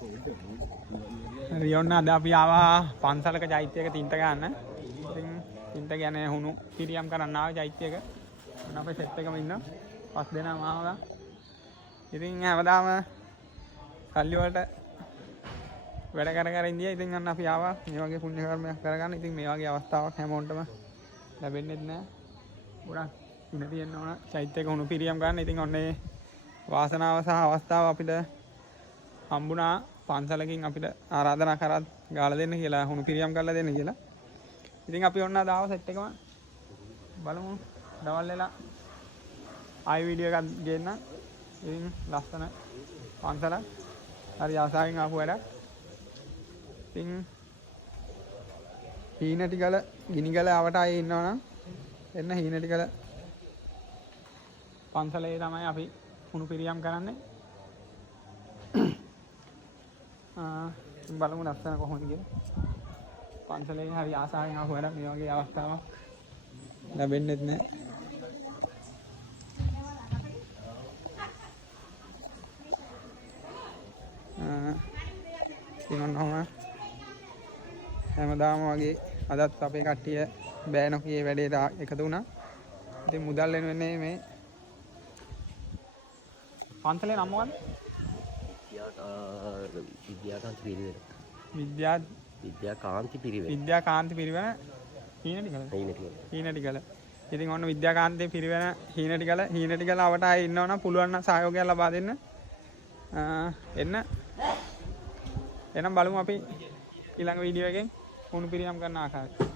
හරි ඔන්න අද අපි ආවා පන්සලක චෛත්‍යයක තින්ත ගන්න. ඉතින් තින්ත කියන්නේ හුණු පිරියම් කරන්න ආවේ චෛත්‍යයක. ඔන්න අපේ සෙට් එකම ඉන්න 5 දෙනාම ආවා. ඉතින් හැමදාම කල්ලි වලට වැඩ කර ඉඳියා. ඉතින් අන්න අපි ආවා මේ වගේ පුණ්‍ය කර්මයක් කරගන්න. ඉතින් මේ වගේ අවස්ථාවක් හැමෝටම ලැබෙන්නේ නැහැ. ගොඩක් ඉන්න තියෙන්න ඕන චෛත්‍යයක හුණු පිරියම් ගන්න. ඉතින් ඔන්න ඒ වාසනාව සහ අවස්ථාව අපිට හම්බුණා. පන්සලකින් අපිට ආරාධනා කරත් ගාලා දෙන්න කියලා හුණු පිරියම් කරලා දෙන්න කියලා. ඉතින් අපි ඔන්න දාව සෙට් එකම බලමු. දවල් වෙලා ආයි වීඩියෝ එකක් ගේන්න. ඉතින් ලස්සන පන්සලක්. හරි ආසාවෙන් ආපු වැඩක්. ඉතින් හීනටිගල ගිනිගල ආවට ආයේ ඉන්නවනම් එන්න හීනටිගල පන්සලේ තමයි අපි හුණු පිරියම් කරන්නේ. බලමු ලස්සන කොහොමද කියලා. පන්සලේ හරි ආසාවෙන් ආපු වැඩක්. මේ වගේ අවස්ථාවක් ලැබෙන්නේ නැහැ. ඉතින් ඔන්නම හැමදාම වගේ අදත් අපේ කට්ටිය බෑනෝකේ වැඩේට එකතු වුණා. ඉතින් මුදල් වෙනුවෙන්නේ මේ පන්සලේ නම මොකක්ද? විද්‍යාකාන්ති පිරිවෙන. විද්‍යාකාන්ති පිරිවෙන. විද්‍යාකාන්ති පිරිවෙන හීනටිගල. ඉතින් ඔන්න විද්‍යාකාන්ති පිරිවෙන හීනටිගල අවට ආයේ ඉන්නවනම් පුළුවන් නම් සහයෝගයක් ලබා දෙන්න. එන්න. එහෙනම් බලමු අපි ඊළඟ වීඩියෝ එකෙන් හුණු පිරියම් කරන ආකාරය.